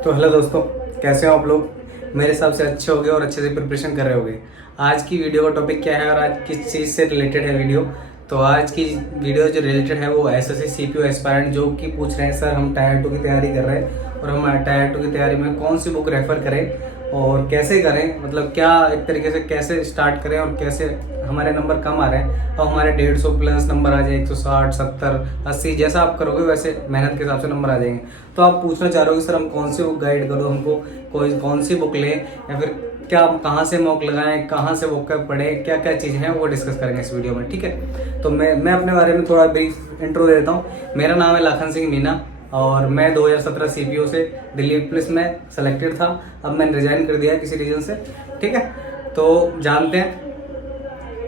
तो हेलो दोस्तों, कैसे हो आप लोग। मेरे हिसाब से अच्छे होगे और अच्छे से प्रिपरेशन कर रहे होगे। आज की वीडियो का टॉपिक क्या है और आज किस चीज़ से रिलेटेड है वीडियो। तो आज की वीडियो जो रिलेटेड है वो एसएससी सीपीओ एस्पायरेंट जो कि पूछ रहे हैं सर हम टायर 2 की तैयारी कर रहे हैं और हम टायर 2 की तैयारी में कौन सी बुक रेफर करें और कैसे करें, मतलब क्या एक तरीके से कैसे स्टार्ट करें और कैसे हमारे नंबर कम आ रहे हैं और हमारे 150 प्लस नंबर आ जाए, 160, 70, 80 जैसा आप करोगे वैसे मेहनत के हिसाब से नंबर आ जाएंगे। तो आप पूछना चाह रहे हो कि सर हम कौन सी बुक गाइड करो, हमको कौन सी बुक लें या फिर क्या कहाँ से मॉक लगाएं, कहाँ से बुक पढ़ें, क्या क्या चीज़ें हैं वो डिस्कस करेंगे इस वीडियो में। ठीक है, तो मैं अपने बारे में थोड़ा ब्रीफ इंट्रो दे देता हूँ। मेरा नाम है लाखन सिंह मीना और मैं 2017 सीपीओ से दिल्ली पुलिस में सेलेक्टेड था। अब मैंने रिजाइन कर दिया है किसी रीजन से। ठीक है, तो जानते हैं।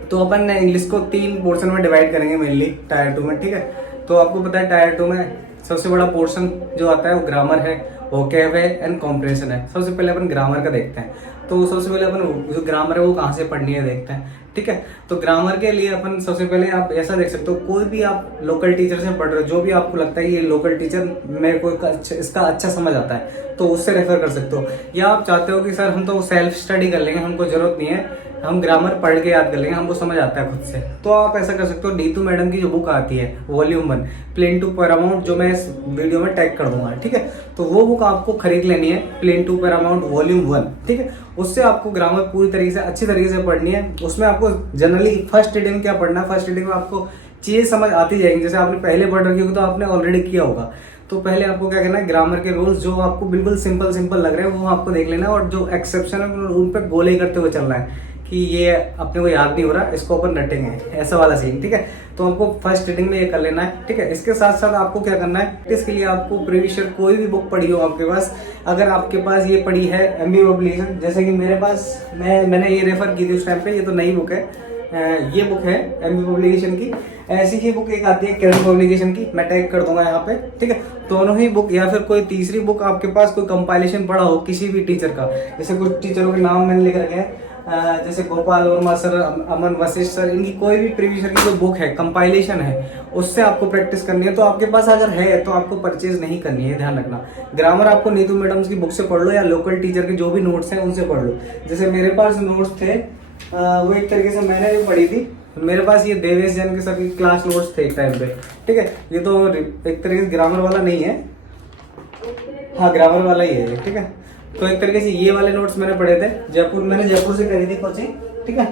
तो अपन इंग्लिश को 3 पोर्शन में डिवाइड करेंगे मेनली टायर 2 में। ठीक है, तो आपको पता है टायर 2 में सबसे बड़ा पोर्शन जो आता है वो ग्रामर है, वोकैब है एंड कॉम्प्रिहेंशन है। सबसे पहले अपन ग्रामर का देखते हैं। तो सबसे पहले अपन जो ग्रामर है वो कहाँ से पढ़नी है देखते हैं। ठीक है, तो ग्रामर के लिए अपन सबसे पहले आप ऐसा देख सकते हो, कोई भी आप लोकल टीचर से पढ़ रहे हो, जो भी आपको लगता है ये लोकल टीचर मेरे को इसका अच्छा समझ आता है तो उससे रेफर कर सकते हो। या आप चाहते हो कि सर हम तो सेल्फ स्टडी कर लेंगे, हमको जरूरत नहीं है, हम ग्रामर पढ़ के याद कर लेंगे, हमको समझ आता है खुद से, तो आप ऐसा कर सकते हो। नीतू मैडम की जो बुक आती है वॉल्यूम 1 प्लेन टू पैरामाउंट, जो मैं इस वीडियो में टैग कर दूंगा। ठीक है, तो वो बुक आपको खरीद लेनी है, प्लेन टू पैरामाउंट वॉल्यूम 1। ठीक है, उससे आपको ग्रामर पूरी तरीके से अच्छी तरीके से पढ़नी है। उसमें आपको जनरली फर्स्ट रीडिंग क्या पढ़ना है, फर्स्ट रीडिंग में आपको चीजें समझ आती जाएंगी। जैसे आपने पहले पढ़ रखी होगी तो आपने ऑलरेडी किया होगा। तो पहले आपको क्या करना है, ग्रामर के रूल्स जो आपको बिल्कुल सिंपल लग रहे हैं वो आपको देख लेना है और जो एक्सेप्शन है उन पर गोले करते हुए चलना है कि ये अपने को याद नहीं हो रहा, इसको अपन रटेंगे, ऐसा वाला सीन। ठीक है, तो आपको फर्स्ट रीडिंग में ये कर लेना है। ठीक है, इसके साथ साथ आपको क्या करना है, इसके लिए आपको प्रीवियस ईयर कोई भी बुक पढ़ी हो आपके पास, अगर आपके पास ये पढ़ी है एमबी पब्लिकेशन, जैसे कि मेरे पास मैंने ये रेफर की थी उस टाइम पे, ये तो नई बुक है, ये बुक है एमबी पब्लिकेशन की। ऐसी ही बुक एक आती है किरण पब्लिकेशन की, मैं टैग कर दूंगा यहाँ पे। ठीक है, दोनों ही बुक या फिर कोई तीसरी बुक आपके पास कोई कंपाइलेशन पढ़ा हो किसी भी टीचर का, जैसे कुछ टीचरों के नाम मैंने लिख रखे हैं, जैसे गोपाल वर्मा सर, अमन वशिष्ठ सर, इनकी कोई भी प्रीवियस ईयर की जो बुक है कंपाइलेशन है उससे आपको प्रैक्टिस करनी है। तो आपके पास अगर है तो आपको परचेज नहीं करनी है, ध्यान रखना। ग्रामर आपको नीतू मैडम की बुक से पढ़ लो या लोकल टीचर के जो भी नोट्स हैं उनसे पढ़ लो। जैसे मेरे पास नोट्स थे वो एक तरीके से मैंने भी पढ़ी थी, मेरे पास ये देवेश जैन के सभी क्लास नोट्स थे एक टाइम पे। ठीक है, ये तो एक तरीके से ग्रामर वाला नहीं है, हाँ ग्रामर वाला ही है। ठीक है, तो एक तरीके से ये वाले नोट्स मैंने पढ़े थे। मैंने जयपुर से करी थी कोचिंग। ठीक है,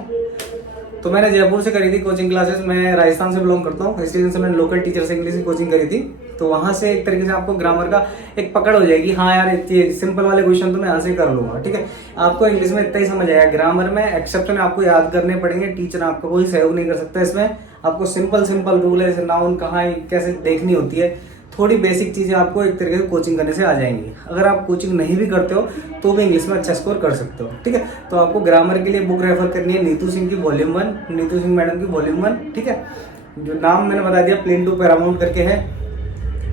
तो मैंने जयपुर से करी थी कोचिंग क्लासेस। मैं राजस्थान से बिलोंग करता हूँ, इस रीजन से मैंने लोकल टीचर से इंग्लिश की कोचिंग करी थी। तो वहां से एक तरीके से आपको ग्रामर का एक पकड़ हो जाएगी, हाँ यार ये सिंपल वाले क्वेश्चन तो मैं यहाँ से कर लूंगा। ठीक है, आपको इंग्लिश में इतना ही समझ आएगा। ग्रामर में एक्सेप्शन आपको याद करने पड़ेंगे, टीचर आपको कोई सहयोग नहीं कर सकता इसमें। आपको सिंपल रूल है, जैसे नाउन कहाँ कैसे देखनी होती है, थोड़ी बेसिक चीजें आपको एक तरीके से कोचिंग करने से आ जाएंगी। अगर आप कोचिंग नहीं भी करते हो तो भी इंग्लिश में अच्छा स्कोर कर सकते हो। ठीक है, तो आपको ग्रामर के लिए बुक रेफर करनी है नीतू सिंह की वॉल्यूम 1, नीतू सिंह मैडम की वॉल्यूम 1। ठीक है, जो नाम मैंने बता दिया प्लेन टू पैरामाउंट करके है।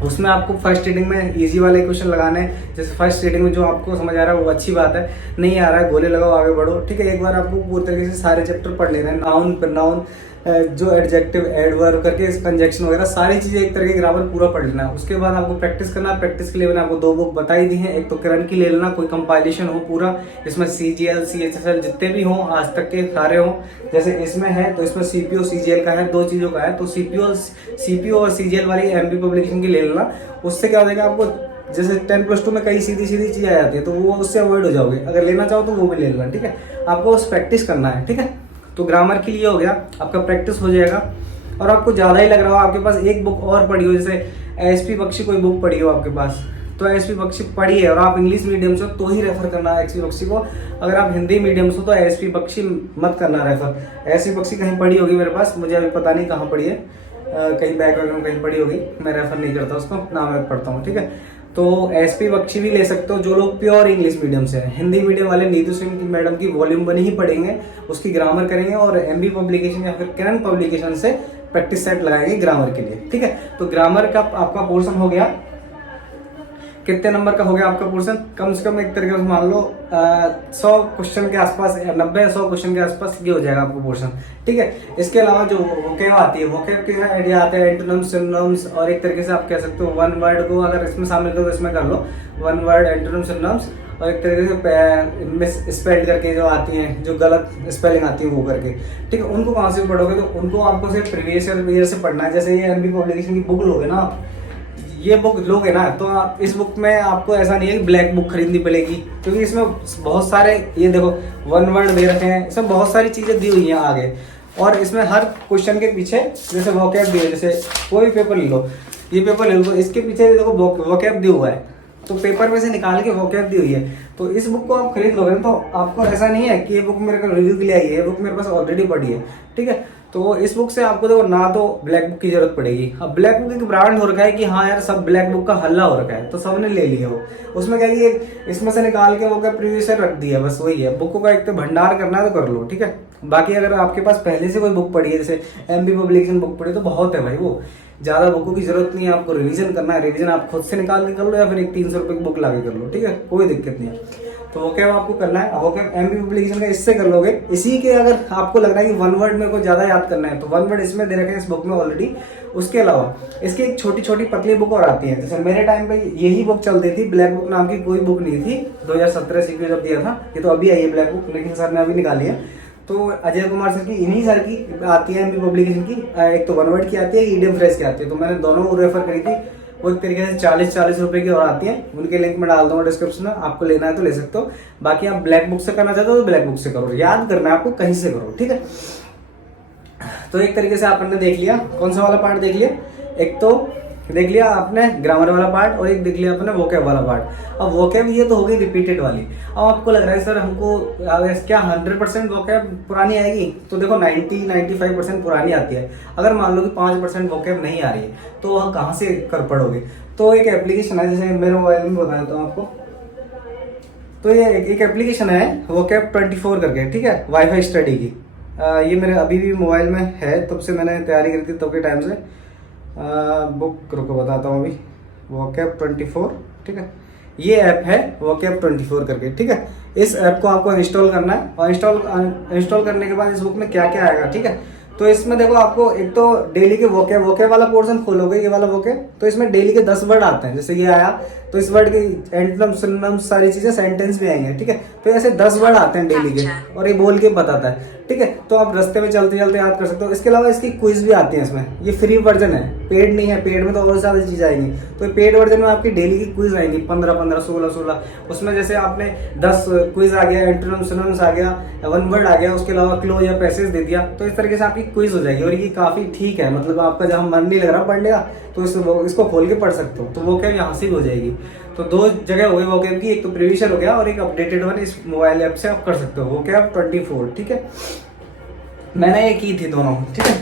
उसमें आपको फर्स्ट रीडिंग में इजी वाले क्वेश्चन लगाने हैं। जैसे फर्स्ट रीडिंग में जो आपको समझ आ रहा है वो अच्छी बात है, नहीं आ रहा है गोले लगाओ आगे बढ़ो। ठीक है, एक बार आपको पूरी तरीके से सारे चैप्टर पढ़ लेना है, नाउन पर नाउन, जो एडजेक्टिव एडवर्ब करके कंजक्शन वगैरह सारी चीजें एक तरह की ग्रामर पूरा पढ़ लेना है। उसके बाद आपको प्रैक्टिस करना है। प्रैक्टिस के लिए मैंने आपको 2 बुक बताई दी हैं, एक तो किरण की ले लेना, कोई कंपाइलेशन हो पूरा, इसमें CGL CHSL जितने भी हों आज तक के सारे हों। जैसे इसमें है तो इसमें CPO CGL का है, 2 चीजों का है। तो CPO और CGL वाली एमपी पब्लिकेशन की ले लेना। उससे क्या हो जाएगा, आपको जैसे 10+2 में कई सीधी चीजें आ जाती है तो वो उससे अवॉइड हो जाओगे। अगर लेना चाहो तो वो भी ले लेना। ठीक है, आपको बस प्रैक्टिस करना है। ठीक है, तो ग्रामर के लिए हो गया, आपका प्रैक्टिस हो जाएगा। और आपको ज्यादा ही लग रहा हो, आपके पास एक बुक और पढ़ी हो, जैसे एसपी बख्शी कोई बुक पढ़ी हो आपके पास, तो एसपी बख्शी पढ़ी है और आप इंग्लिश मीडियम से हो तो ही रेफर करना है एसपी बख्शी को। अगर आप हिंदी मीडियम से हो तो एसपी बख्शी मत करना रेफर। एसपी बख्शी कहीं पढ़ी होगी मेरे पास, मुझे अभी पता नहीं कहाँ पढ़ी है, कहीं बैकग्राउंड में कहीं पढ़ी होगी, मैं रेफर नहीं करता उसको, ना मैं पढ़ता हूँ। ठीक है, तो एसपी बख्शी भी ले सकते हो जो लोग प्योर इंग्लिश मीडियम से हैं। हिंदी मीडियम वाले नीतू सिंह की मैडम की वॉल्यूम 1 ही पढ़ेंगे, उसकी ग्रामर करेंगे और एमबी पब्लिकेशन या फिर किरण पब्लिकेशन से प्रैक्टिस सेट लगाएंगे ग्रामर के लिए। ठीक है, तो ग्रामर का आपका पोर्शन हो गया। कितने नंबर का हो गया आपका पोर्शन, कम से कम एक तरीके से मान लो 100 क्वेश्चन के आसपास, 90-100 क्वेश्चन के आसपास ये हो जाएगा आपको पोर्शन, ठीक है। इसके अलावा जो वोकैब आती है, वोकैब के आइडिया आते हैं एंटोनिम्स, सिनोनिम्स, और एक तरीके से आप कह सकते हो वन वर्ड को अगर इसमें शामिल करो तो इसमें कर लो वन वर्ड एंटोनिम्स, सिनोनिम्स, और एक तरीके से मिस स्पेल करके जो आती हैं, जो गलत स्पेलिंग आती है वो करके, ठीक है। उनको कहाँ से पढ़ोगे, तो उनको आपको सिर्फ प्रीवियस ईयर से पढ़ना है। जैसे ये एमबी पब्लिकेशन की बुक लोगे ना, ये बुक लोगे ना, तो आप इस बुक में आपको ऐसा नहीं है कि ब्लैक बुक खरीदनी पड़ेगी, क्योंकि इसमें बहुत सारे, ये देखो वन वर्ड दे रखे हैं, इसमें बहुत सारी चीजें दी हुई हैं आगे, और इसमें हर क्वेश्चन के पीछे जैसे वोकैब दिए, जैसे कोई पेपर ले लो, ये पेपर ले लो, इसके पीछे देखो वोकैब दिया हुआ है, तो पेपर में से निकाल के वोकैब दी हुई है। तो इस बुक को आप खरीद लोगे तो आपको ऐसा नहीं है कि ये बुक मेरे को रिव्यू के लिए आई है, ये बुक मेरे पास ऑलरेडी पड़ी है, ठीक है। तो इस बुक से आपको देखो ना तो ब्लैक बुक की जरूरत पड़ेगी। अब ब्लैक बुक एक ब्रांड हो रखा है कि हाँ यार सब ब्लैक बुक का हल्ला हो रखा है, तो सबने ले लिया वो, उसमें क्या कि इसमें से निकाल के वो क्या प्रीवियस ईयर रख दिया, बस वही है। बुक का एक तो भंडार करना है तो कर लो, ठीक है। बाकी अगर आपके पास पहले से कोई बुक पड़ी है, जैसे एमबी पब्लिकेशन बुक पड़ी, तो बहुत है भाई, वो ज्यादा बुकों की जरूरत नहीं है। आपको रिवीजन करना है, रिवीजन आप खुद से निकाल के कर लो, या फिर एक 300 रुपए की बुक ला के कर लो, ठीक है, कोई दिक्कत नहीं है। तो वो क्या आपको करना है, वो क्या एमबी पब्लिकेशन का इससे कर लोगे। इसी के अगर आपको लग रहा है कि वन वर्ड मेरे को ज्यादा याद करना है, तो वन वर्ड इसमें दे रखे हैं इस बुक में ऑलरेडी। उसके अलावा इसकी एक छोटी छोटी पतली बुक और आती है, जैसे मेरे टाइम पे यही बुक चलती थी, ब्लैक बुक नाम की कोई बुक नहीं थी। 2017 सीपीयू जब दिया था, ये तो अभी आई है ब्लैक बुक, लेकिन सर ने अभी निकाली है। तो अजय कुमार सर की, इन्हीं सर की आती है एमबी पब्लिकेशन की, एक तो वन वर्ड की आती है, ईडीएम फ्रेश की आती है। तो मैंने दोनों रेफर करी थी, वो एक तरीके से 40 रुपए की और आती है, उनके लिंक में डाल दूंगा डिस्क्रिप्शन में, आपको लेना है तो ले सकते हो। बाकी आप ब्लैक बुक से करना चाहते हो तो ब्लैक बुक से करो, याद करना है आपको कहीं से करो, ठीक है। तो एक तरीके से आपने देख लिया, कौन सा वाला पार्ट देख लिया, एक तो देख लिया आपने ग्रामर वाला पार्ट, और एक देख लिया आपने वोकैब वाला पार्ट। अब वोकैब ये तो हो गई रिपीटेड वाली। अब आपको लग रहा है सर हमको क्या 100% वोकैब पुरानी आएगी, तो देखो 90-95% पुरानी आती है। अगर मान लो कि 5% वोकैब नहीं आ रही है, तो वह कहाँ से कर पढ़ोगे। तो एक एप्लीकेशन है, जैसे मेरे मोबाइल में बता देता हूँ आपको। तो ये एक एप्लीकेशन है वोकैब 24 करके, ठीक है, वाईफाई स्टडी की। ये मेरे अभी भी मोबाइल में है, तब से मैंने तैयारी करी थी, तब के टाइम से। बुक रुको बताता हूँ अभी, वोकैब 24, ठीक है, ये ऐप है वोकैब 24 करके, ठीक है। इस ऐप को आपको इंस्टॉल करना है, और इंस्टॉल करने के बाद इस बुक में क्या क्या आएगा, ठीक है। तो इसमें देखो आपको एक तो डेली के वोकैब वाला पोर्शन खोलोगे, ये वाला वोकैब, तो इसमें डेली के 10 वर्ड आते हैं। जैसे ये आया तो इस वर्ड के एंटोनिम्स, सिनोनिम्स सारी चीजें सेंटेंस में आएंगे, ठीक है। तो ऐसे 10 वर्ड आते हैं डेली के, और ये बोल के बताता है, ठीक है। तो आप रास्ते में चलते चलते याद कर सकते हो। इसके अलावा इसकी क्विज भी आती है इसमें, ये फ्री वर्जन है, पेड नहीं है, पेड में तो और ज्यादा चीज आएंगी। तो पेड वर्जन में आपकी डेली की क्विज आएंगी 15-15, 16-16। उसमें जैसे आपने 10 क्विज आ गया, एंटोनिम्स, सिनोनिम्स आ गया, वन वर्ड आ गया, उसके अलावा क्लोज या पैसेज दे दिया, तो इस तरीके से आपकी क्विज हो जाएगी। और ये काफी ठीक है, मतलब आपका जहाँ मन नहीं लग रहा पढ़ने का, तो इसको खोल के पढ़ सकते हो। तो वो क्या यहाँ से भी हो जाएगी। तो 2 जगह हो गई वोकैब की, एक तो प्रीवियस ईयर हो गया, और एक अपडेटेड वन इस मोबाइल ऐप से आप कर सकते हो, वोकैब 24, ठीक है। मैंने ये की थी दोनों, ठीक है।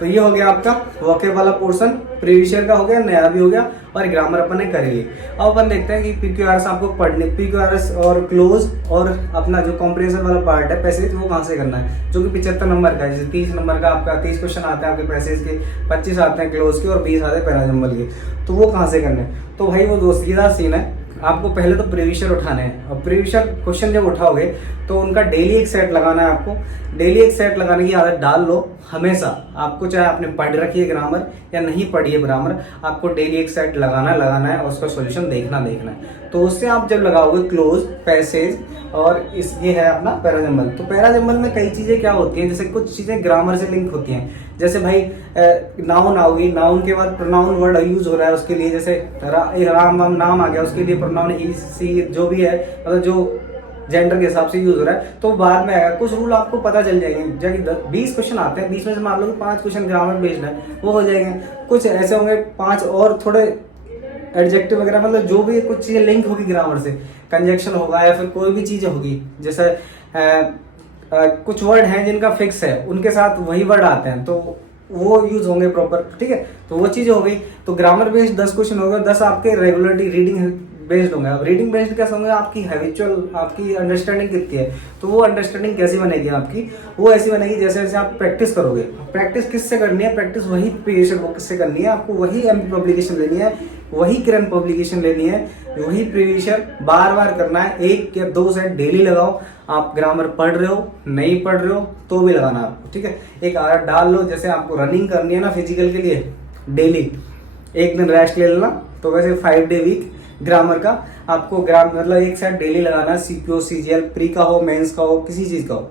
तो ये हो गया आपका वोकैब वाला पोर्शन, प्रीवियस ईयर का हो गया, नया भी हो गया, और ग्रामर अपन ने कर ली। अब अपन देखते हैं कि पीक्यूआरएस आपको पढ़ने, पीक्यूआरएस और क्लोज और अपना जो कॉम्प्रिहेंशन वाला पार्ट है पैसेज, वो कहाँ से करना है, जो कि 75 नंबर का है। जैसे 30 नंबर का आपका 30 क्वेश्चन आते हैं आपके पैसेज के, 25 आते हैं क्लोज के, और 20 आते हैं पैराजम्बल के। तो वो कहाँ से करने, तो भाई वो दोस्तीदार सीन है। आपको पहले तो प्रीवियस ईयर उठाने हैं, और प्रीवियस ईयर क्वेश्चन जब उठाओगे तो उनका डेली एक सेट लगाना है आपको। डेली एक सेट लगाने की आदत डाल लो हमेशा। आपको चाहे आपने पढ़ रखी है ग्रामर या नहीं पढ़ी है ग्रामर, आपको डेली एक सेट लगाना है, और उसका सॉल्यूशन देखना है। तो उससे आप जब लगाओगे क्लोज, पैसेज, और इस ये है अपना पैराजम्बल। तो पैराजम्बल में कई चीजें क्या होती हैं, जैसे कुछ चीजें ग्रामर से लिंक होती हैं। जैसे भाई नाउन आओगी, नाउन के बाद प्रोनाउन वर्ड यूज हो रहा है उसके लिए, जैसे राम नाम आ गया, उसके लिए प्रोनाउन ही, सी, जो भी है, मतलब जो जेंडर के हिसाब से यूज हो रहा है, तो बाद में आएगा। कुछ रूल आपको पता चल जाएंगे। जब 20 क्वेश्चन आते हैं, 20 में से मान लो कि 5 क्वेश्चन ग्रामर बेस्ड है, वो हो जाएंगे। कुछ ऐसे होंगे 5 और थोड़े एडजेक्टिव वगैरह, मतलब जो भी कुछ चीजें लिंक होगी ग्रामर से, कंजक्शन होगा या फिर कोई भी चीज होगी। जैसे कुछ वर्ड हैं जिनका फिक्स है, उनके साथ वही वर्ड आते हैं, तो वो यूज होंगे प्रॉपर, ठीक है। तो वो चीज हो गई। तो ग्रामर बेस्ड 10 क्वेश्चन हो गए, 10 आपके रेगुलरली रीडिंग बेस्ड होंगे। अब रीडिंग बेस्ड कैसे होंगे, आपकी हैबिचुअल, आपकी अंडरस्टैंडिंग कितनी है। तो वो अंडरस्टैंडिंग कैसी बनेगी आपकी, वो ऐसी बनेगी जैसे जैसे आप प्रैक्टिस करोगे। प्रैक्टिस किससे करनी है, प्रैक्टिस वही प्रीवियस बुक से करनी है, आपको वही एमपी पब्लिकेशन लेनी है, वही करंट पब्लिकेशन लेनी है, वही प्रीवियस बार बार करना है, 1 या 2 सेट डेली लगाओ। आप ग्रामर पढ़ रहे हो नहीं पढ़ रहे हो तो भी लगाना आपको, ठीक है। एक आदत डाल लो, जैसे आपको रनिंग करनी है ना फिजिकल के लिए, डेली 1 दिन रेस्ट ले लेना, तो वैसे 5 डे वीक ग्रामर का आपको मतलब 1 सेट डेली लगाना है। सीपीओ सीजीएल प्री का हो, मेंस का हो, किसी चीज का हो,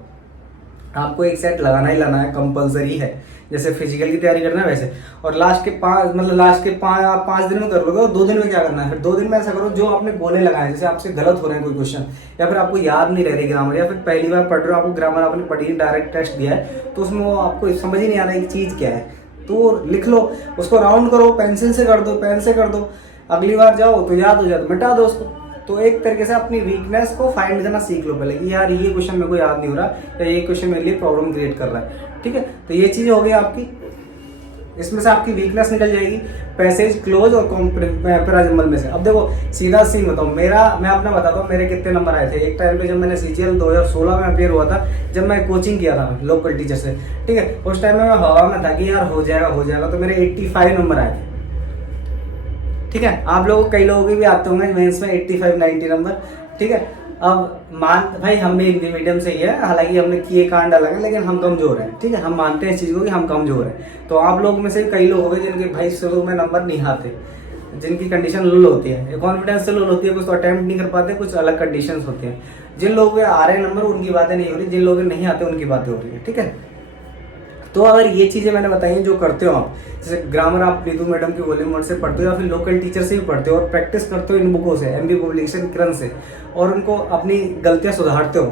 आपको 1 सेट लगाना ही लाना है, कंपलसरी है। जैसे फिजिकल की तैयारी करना है वैसे। और लास्ट के 5 दिन में कर लोगे, और 2 दिन में क्या करना है, फिर 2 दिन में ऐसा करो जो आपने बोले लगाए, जैसे आपसे गलत हो रहे हैं कोई क्वेश्चन, या फिर आपको याद नहीं रह रही ग्रामर, या फिर पहली बार पढ़ रहे हो, आपको ग्रामर आपने पढ़ी, डायरेक्ट टेस्ट दिया है, तो उसमें वो आपको समझ ही नहीं आ रहा है कि चीज क्या है, तो लिख लो, उसको राउंड करो, पेंसिल से कर दो, पेन से कर दो, अगली बार जाओ तो याद हो जाए तो मिटा दो उसको। तो एक तरीके से अपनी वीकनेस को फाइंड करना सीख लो पहले, कि यार ये क्वेश्चन मेरे को याद नहीं हो रहा, या ये क्वेश्चन मेरे लिए प्रॉब्लम क्रिएट कर रहा है, ठीक है। तो ये चीज हो गई आपकी, इसमें से आपकी वीकनेस निकल जाएगी, पैसेज, क्लोज और पैराजम्बल में से। अब देखो सीधा सीन बताओ, मैं अपना बताता हूँ मेरे कितने नंबर आए थे। एक टाइम पे जब मैंने सीजीएल 2016 में अपेयर हुआ था, जब मैं कोचिंग किया था लोकल टीचर से, ठीक है, उस टाइम में मैं हवा में था कि यार हो जाएगा, तो मेरे 85 नंबर आए थे, ठीक है। आप लोगों कई लोगों के भी आते होंगे मेंस में 85-90 नंबर, ठीक है। अब भाई हम भी हिंदी मीडियम से ही है, हालांकि हमने किए कांड अलग है, लेकिन हम कमजोर हैं, ठीक है। हम मानते हैं इस चीज को कि हम कमजोर हैं। तो आप लोग में से कई लोग होंगे जिनके भाई शुरू में नंबर नहीं आते, जिनकी कंडीशन लो होती है, कॉन्फिडेंस से लो होती है, कुछ तो अटेम्प्ट नहीं कर पाते, कुछ अलग कंडीशन होते हैं। जिन लोगों के आ रहे हैं नंबर उनकी बातें नहीं हो रही, जिन लोगों के नहीं आते उनकी बातें हो रही है, ठीक है। तो अगर ये चीजें मैंने बताई जो करते हो आप, जैसे ग्रामर आप नीतू मैडम की वॉल्यूम 1 से पढ़ते हो, या फिर लोकल टीचर से भी पढ़ते हो, और प्रैक्टिस करते हो इन बुकों से, एमबी पब्लिकेशन किरण से, और उनको अपनी गलतियां सुधारते हो,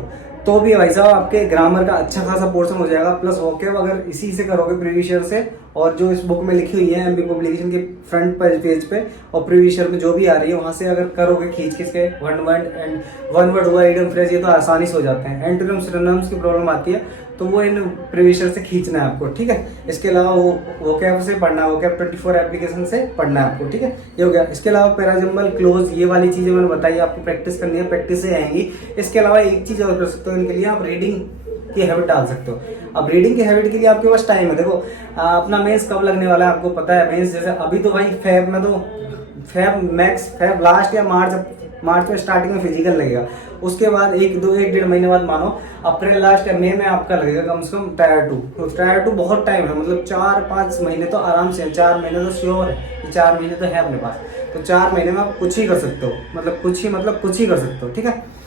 तो भी भाई साहब आपके ग्रामर का अच्छा खासा पोर्शन हो जाएगा। प्लस वोकैब अगर इसी से करोगे प्रीवियस ईयर से, और जो इस बुक में लिखी हुई है एमबी पब्लिकेशन के फ्रंट पेज पे और प्रीवियस ईयर में जो भी आ रही है वहां से अगर करोगे खींच के वन वर्ड हुआ, इडियम फ्रेज, ये तो आसानी से हो जाते हैं। एंटोनिम्स सिनोनिम्स की प्रॉब्लम आती है तो वो इन प्रीवियस ईयर से खींचना है आपको, ठीक है। इसके अलावा वो वोकैब से पढ़ना है, वोकैब 24 एप्लीकेशन से पढ़ना है आपको, ठीक है। ये हो गया। इसके अलावा पैराजम्बल, क्लोज, ये वाली चीजें मैंने बताई, आपको प्रैक्टिस करनी है, प्रैक्टिस से आएंगी। इसके अलावा एक चीज और कर सकते हो इनके लिए, आप रीडिंग की हैबिट डाल सकते हो। अब रीडिंग की हैबिट के लिए आपके पास टाइम है। देखो अपना मेंस कब लगने वाला है आपको पता है। मेंस जैसे अभी तो भाई फेब में तो फेब लास्ट या मार्च में स्टार्टिंग में फिजिकल लगेगा। उसके बाद 1-1.5 महीने बाद मानो अप्रैल लास्ट या मई में आपका लगेगा कम से कम टायर 2। तो टायर 2 बहुत टाइम है, मतलब 4-5 महीने तो आराम से, 4 महीने तो श्योर है, 4 महीने तो है अपने पास। तो 4 महीने में आप कुछ ही कर सकते हो, मतलब कुछ ही कर सकते हो, ठीक है।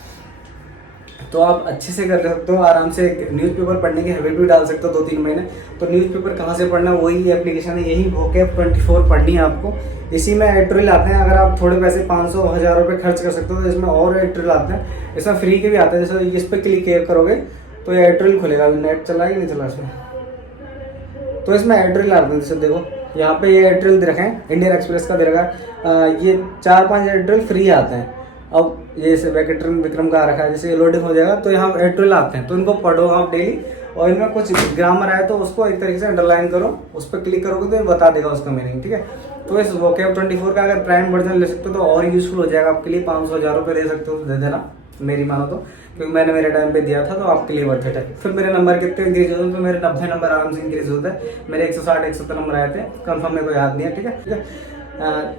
तो आप अच्छे से कर सकते हो आराम से। न्यूज़पेपर पढ़ने की हैबिट भी डाल सकते हो 2-3 महीने। तो न्यूज़पेपर कहाँ से पढ़ना, वही एप्लीकेशन है, यही वोकैब 24 पढ़नी है आपको। इसी में एडिटोरियल आते हैं, अगर आप थोड़े पैसे 500-1000 रुपये खर्च कर सकते हो तो इसमें और एडिटोरियल आते हैं। इसमें फ्री के भी आते हैं, जैसे इस पर क्लिक करोगे तो ये एडिटोरियल खुलेगा। नेट चला कि नहीं चला इसमें, तो इसमें एडिटोरियल आते हैं। जैसे देखो यहाँ पे ये एडिटोरियल दे रखे हैं, इंडियन एक्सप्रेस का दे रखा है, ये 4-5 एडिटोरियल फ्री आते हैं। अब ये वैकेट्रन विक्रम का आ रखा है, जैसे ये लोडिंग हो जाएगा तो यहाँ एडिटोरियल आते हैं, तो इनको पढ़ो आप डेली। और इनमें कुछ ग्रामर आए तो उसको एक तरीके से अंडरलाइन करो, उस पर क्लिक करोगे तो ये बता देगा उसका मीनिंग, ठीक है। तो इस वोकैब 24 का अगर प्राइम वर्जन ले सकते हो तो और यूजफुल हो जाएगा आपके लिए। 500-1000 रुपये दे सकते हो तो दे देना, मेरी मानो तो, क्योंकि मैंने मेरे टाइम पे दिया था तो आपके लिए वर्थ इट है। फिर मेरे नंबर कितने इंक्रीज होते हैं, तो मेरे 90 नंबर आराम से इंक्रीज होते हैं। मेरे 160-170 नंबर आए थे, कंफर्म मेरे को याद नहीं है, ठीक है।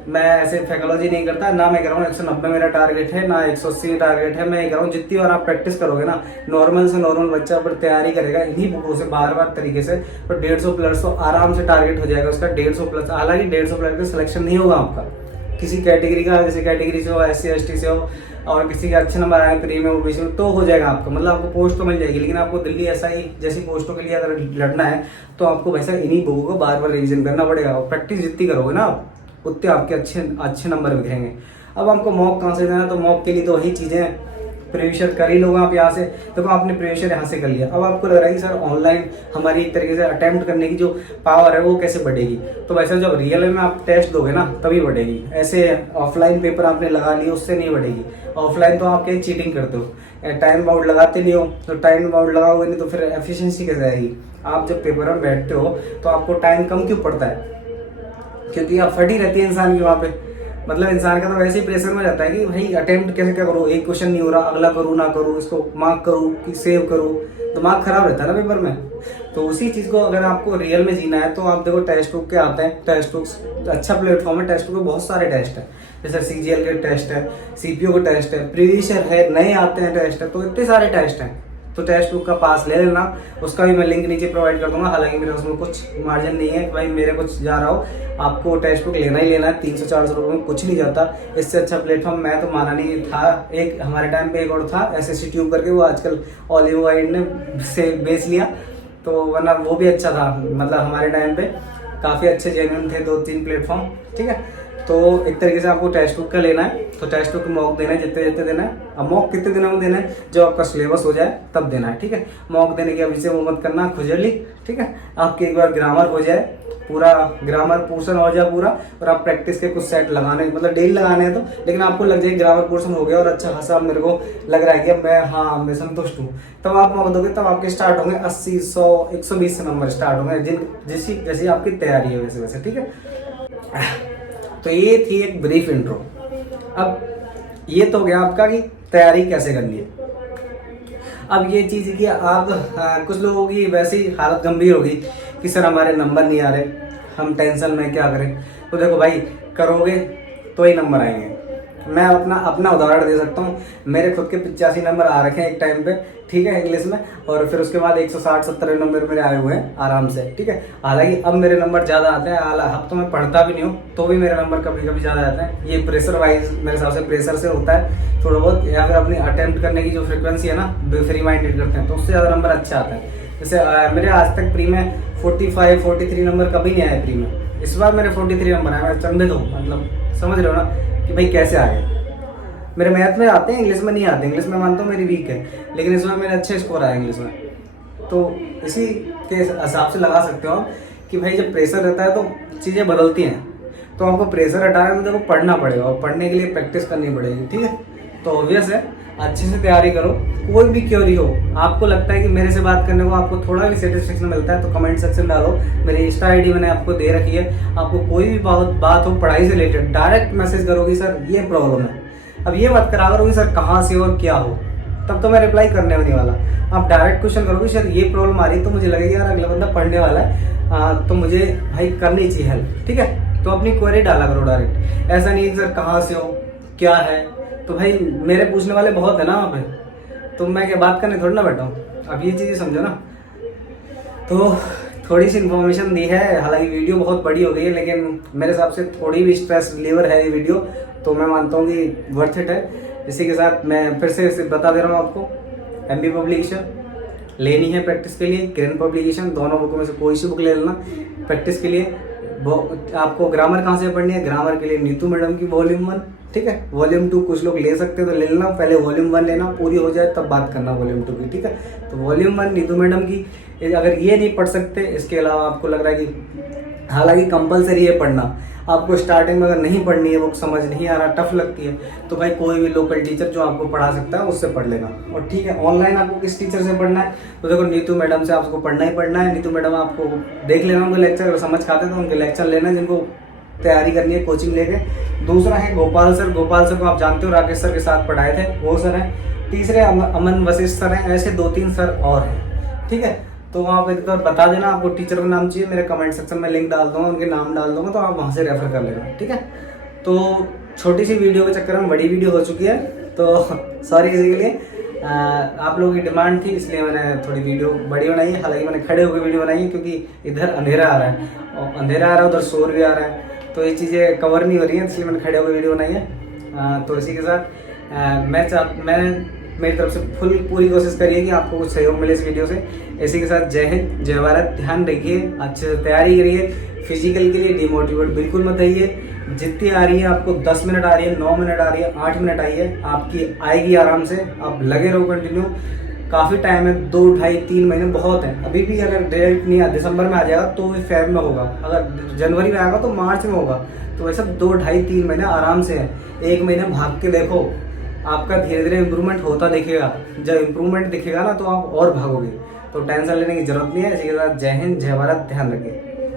मैं ऐसे फैकोलॉजी नहीं करता ना, मैं कह रहा हूँ 190 मेरा टारगेट है ना 180 टारगेट है। मैं कह रहा हूँ जितनी बार आप प्रैक्टिस करोगे ना, नॉर्मल से नॉर्मल बच्चा पर तैयारी करेगा इन्हीं बुकों से बार तरीके से, तो 150 प्लस तो आराम से टारगेट हो जाएगा उसका। 150 प्लस, हालांकि 150 प्लस का सिलेक्शन नहीं होगा आपका किसी कैटेगरी का, जैसे कैटेगरी से हो, SC/ST से हो, और किसी के अच्छे नंबर आए प्री में, OBC में, तो हो जाएगा आपका, मतलब आपको पोस्ट तो मिल जाएगी। लेकिन आपको दिल्ली SI जैसी पोस्टों के लिए अगर लड़ना है तो आपको वैसा इन्हीं बुकों को बार रिवीजन करना पड़ेगा। और प्रैक्टिस जितनी करोगे ना आप, उतने आपके अच्छे नंबर दिखेंगे। अब हमको मॉक कहाँ से देना, तो मॉक के लिए तो वही चीजें प्रीवियस कर ही लोगे आप यहाँ से। देखो आपने प्रीवियस यहाँ से कर लिया, अब आपको लग रहा है कि सर ऑनलाइन हमारी एक तरीके से अटेम्प्ट करने की जो पावर है वो कैसे बढ़ेगी। तो वैसे जब रियल में आप टेस्ट दोगे ना तभी बढ़ेगी, ऐसे ऑफलाइन पेपर आपने लगा लिया उससे नहीं बढ़ेगी। ऑफलाइन तो आप क्या चीटिंग करते हो, टाइम बाउंड लगाते नहीं हो, तो टाइम बाउंड लगाओगे नहीं तो फिर एफिशिएंसी कैसे आएगी। आप जब पेपर में बैठते हो तो आपको टाइम कम क्यों पड़ता है, क्योंकि आप फटी रहती है इंसान की वहाँ पे। मतलब इंसान का तो वैसे ही प्रेशर में जाता है कि भाई अटेम्प्ट कैसे क्या करूँ, एक क्वेश्चन नहीं हो रहा, अगला करूँ ना करूँ, इसको मार्क करूँ कि सेव करूँ, दिमाग खराब रहता है ना पेपर में। तो उसी चीज़ को अगर आपको रियल में जीना है तो आप देखो टेक्स्ट बुक के आते हैं, टेक्स्ट बुक अच्छा प्लेटफॉर्म है, टेक्स्ट बुक में बहुत सारे टेस्ट है, जैसे CGL के टेस्ट है, CPO के टेस्ट है, प्रीवियस ईयर है, नए आते हैं टेस्ट है, तो इतने सारे टेस्ट हैं। तो टेक्स्ट बुक का पास ले लेना, उसका भी मैं लिंक नीचे प्रोवाइड कर दूंगा। हालांकि मेरे उसमें कुछ मार्जिन नहीं है कि भाई मेरे कुछ जा रहा हो, आपको टेक्स्ट बुक लेना ही लेना है। 300-400 रुपये में कुछ नहीं जाता। इससे अच्छा प्लेटफॉर्म मैं तो माना नहीं था। एक हमारे टाइम पे एक और था SSC ट्यूब करके, वो आजकल ऑलिव वाइड ने से बेच लिया, तो वरना वो भी अच्छा था। मतलब हमारे टाइम पे काफ़ी अच्छे जेन्युइन थे 2-3 प्लेटफॉर्म, ठीक है। तो एक तरीके से आपको टेक्स्ट बुक का लेना है तो टेक्स्ट बुक मॉक देना है जितने जितने देना है। अब मॉक कितने दिनों में देना है, जब आपका सिलेबस हो जाए तब देना है, ठीक है। मॉक देने के अभी से वो मत करना खुजली, ठीक है। आपकी एक बार ग्रामर हो जाए, पूरा ग्रामर पोर्शन हो जाए पूरा, और आप प्रैक्टिस के कुछ सेट लगाने, मतलब डेली लगाने हैं तो, लेकिन आपको लग जाए ग्रामर पोर्शन हो गया और अच्छा खासा मेरे को लग रहा है कि मैं संतुष्ट हूँ, तब आप मॉक दोगे। तब आपके स्टार्ट होंगे 80, 100, 120 नंबर स्टार्ट होंगे, जैसी आपकी तैयारी है वैसे वैसे, ठीक है। तो ये थी एक ब्रीफ इंट्रो। अब ये तो हो गया आपका कि तैयारी कैसे करनी है। अब ये चीज़ कि आप कुछ लोगों की वैसी हालत गंभीर होगी कि सर हमारे नंबर नहीं आ रहे, हम टेंशन में क्या करें। तो देखो भाई, करोगे तो ही नंबर आएंगे। मैं अपना उदाहरण दे सकता हूँ। मेरे खुद के 85 नंबर आ रखे हैं एक टाइम पे, ठीक है, इंग्लिश में, और फिर उसके बाद 160-170 नंबर मेरे आए हुए हैं आराम से, ठीक है। हालांकि अब मेरे नंबर ज़्यादा आते हैं, अब तो मैं पढ़ता भी नहीं हूँ तो भी मेरे नंबर कभी कभी ज़्यादा आते हैं। ये प्रेशर वाइज मेरे हिसाब से प्रेशर से होता है थोड़ा बहुत, या फिर अपनी अटेम्प्ट करने की जो फ्रिक्वेंसी है ना, फ्री माइंडेड करते हैं तो उससे ज़्यादा नंबर अच्छा आता है। जैसे मेरे आज तक प्री में 45-43 नंबर कभी नहीं आए प्री में। इस बार मेरे 43 नंबर आए, मैं चंदित हूँ, मतलब समझ रहे हो ना कि भाई कैसे आ गए। मेरे मैथ में आते हैं, इंग्लिश में नहीं आते। इंग्लिश में मानता हूँ मेरी वीक है, लेकिन इस बार मेरे अच्छे स्कोर आए इंग्लिश में। तो इसी के हिसाब से लगा सकते हो कि भाई जब प्रेशर रहता है तो चीज़ें बदलती हैं। तो आपको प्रेशर हटाना है तो देखो पढ़ना पड़ेगा, और पढ़ने के लिए प्रैक्टिस करनी पड़ेगी, ठीक है। तो ऑब्वियस है, अच्छे से तैयारी करो। कोई भी क्वेरी हो, आपको लगता है कि मेरे से बात करने को आपको थोड़ा भी सेटिस्फेक्शन मिलता है तो कमेंट सेक्शन डालो। मेरी इंस्टा ID मैंने आपको दे रखी है। आपको कोई भी बात हो पढ़ाई से रिलेटेड, डायरेक्ट मैसेज करोगी सर ये प्रॉब्लम है। अब ये मत करा करोगे सर कहाँ से और क्या हो, तब तो मैं रिप्लाई करने नहीं वाला। आप डायरेक्ट क्वेश्चन करोगे सर ये प्रॉब्लम आ रही है, तो मुझे लगेगा यार अगला बंदा पढ़ने वाला है, तो मुझे भाई करनी चाहिए हेल्प, ठीक है। तो अपनी क्वेरी डाला करो डायरेक्ट, ऐसा नहीं है सर कहाँ से हो क्या है। तो भाई मेरे पूछने वाले बहुत है ना वहाँ पे, तो मैं क्या बात करने थोड़ी ना बैठा हूँ। अब ये चीज़ें समझो ना। तो थोड़ी सी इन्फॉर्मेशन दी है, हालांकि वीडियो बहुत बड़ी हो गई है, लेकिन मेरे हिसाब से थोड़ी भी स्ट्रेस रिलीवर है ये वीडियो, तो मैं मानता हूँ कि वर्थ इट है। इसी के साथ मैं फिर से बता दे रहा हूँ आपको, MB पब्लिकेशन लेनी है प्रैक्टिस के लिए, किरण पब्लिकेशन, दोनों बुकों में से कोई सी बुक ले लेना प्रैक्टिस के लिए। आपको ग्रामर कहाँ से पढ़नी है, ग्रामर के लिए नीतू मैडम की वॉल्यूम 1, ठीक है। वॉल्यूम 2 कुछ लोग ले सकते हो तो ले लेना, पहले वॉल्यूम 1 लेना, पूरी हो जाए तब बात करना वॉल्यूम 2 की, ठीक है। तो वॉल्यूम 1 नीतू मैडम की, अगर ये नहीं पढ़ सकते, इसके अलावा आपको लग रहा है कि हालांकि कंपलसरी है पढ़ना, आपको स्टार्टिंग में अगर नहीं पढ़नी है, वो समझ नहीं आ रहा, टफ लगती है, तो भाई कोई भी लोकल टीचर जो आपको पढ़ा सकता है उससे पढ़ लेना। और ठीक है, ऑनलाइन आपको किस टीचर से पढ़ना है, तो देखो नीतू मैडम से आपको पढ़ना ही पढ़ना है। नीतू मैडम आपको देख लेना उनके लेक्चर, अगर समझ खाते तो उनके लेक्चर लेना, जिनको तैयारी करनी है कोचिंग लेके। दूसरा है गोपाल सर को आप जानते हो, राकेश सर के साथ पढ़ाए थे, वो सर हैं। तीसरे अमन वशिष्ठ सर हैं। ऐसे 2-3 सर और हैं, ठीक है। तो आप एक बार बता देना, आपको टीचर का नाम चाहिए, मेरे कमेंट सेक्शन में लिंक डाल दूंगा, उनके नाम डाल दूंगा, तो आप वहाँ से रेफर कर लेना, ठीक है। तो छोटी सी वीडियो के चक्कर में बड़ी वीडियो हो चुकी है, तो सॉरी इसी के लिए। आप लोगों की डिमांड थी इसलिए मैंने थोड़ी वीडियो बड़ी बनाई है। हालांकि मैंने खड़े होकर वीडियो बनाई है क्योंकि इधर अंधेरा आ रहा है, और अंधेरा आ रहा है उधर शोर भी आ रहा है, तो ये चीज़ें कवर नहीं हो रही हैं, इसलिए मैंने खड़े होकर वीडियो बनाई है। तो इसी के साथ मैं मेरी तरफ से पूरी कोशिश करिए कि आपको कुछ सहयोग मिले इस वीडियो से। इसी के साथ जय हिंद, जय भारत। ध्यान रखिए, अच्छे से तैयारी करिए। फिजिकल के लिए डिमोटिवेट बिल्कुल मत आइए। जितनी आ रही है आपको 10 मिनट आ रही है, 9 मिनट आ रही है, 8 मिनट आई है, आपकी आएगी आराम से। आप लगे रहो कंटिन्यू, काफ़ी टाइम है, 2, 2.5, 3 महीने बहुत है। अभी भी अगर डायरेक्ट नहीं दिसंबर में आ जाएगा तो फेब में होगा, अगर जनवरी में आएगा तो मार्च में होगा। तो वैसे 2, 2.5, 3 महीने आराम से है। 1 महीने भाग के देखो, आपका धीरे धीरे इम्प्रूवमेंट होता दिखेगा। जब इम्प्रूवमेंट दिखेगा ना तो आप और भागोगे। तो टेंशन लेने की जरूरत नहीं है। इसी के साथ जय हिंद, जय भारत। ध्यान रखिए।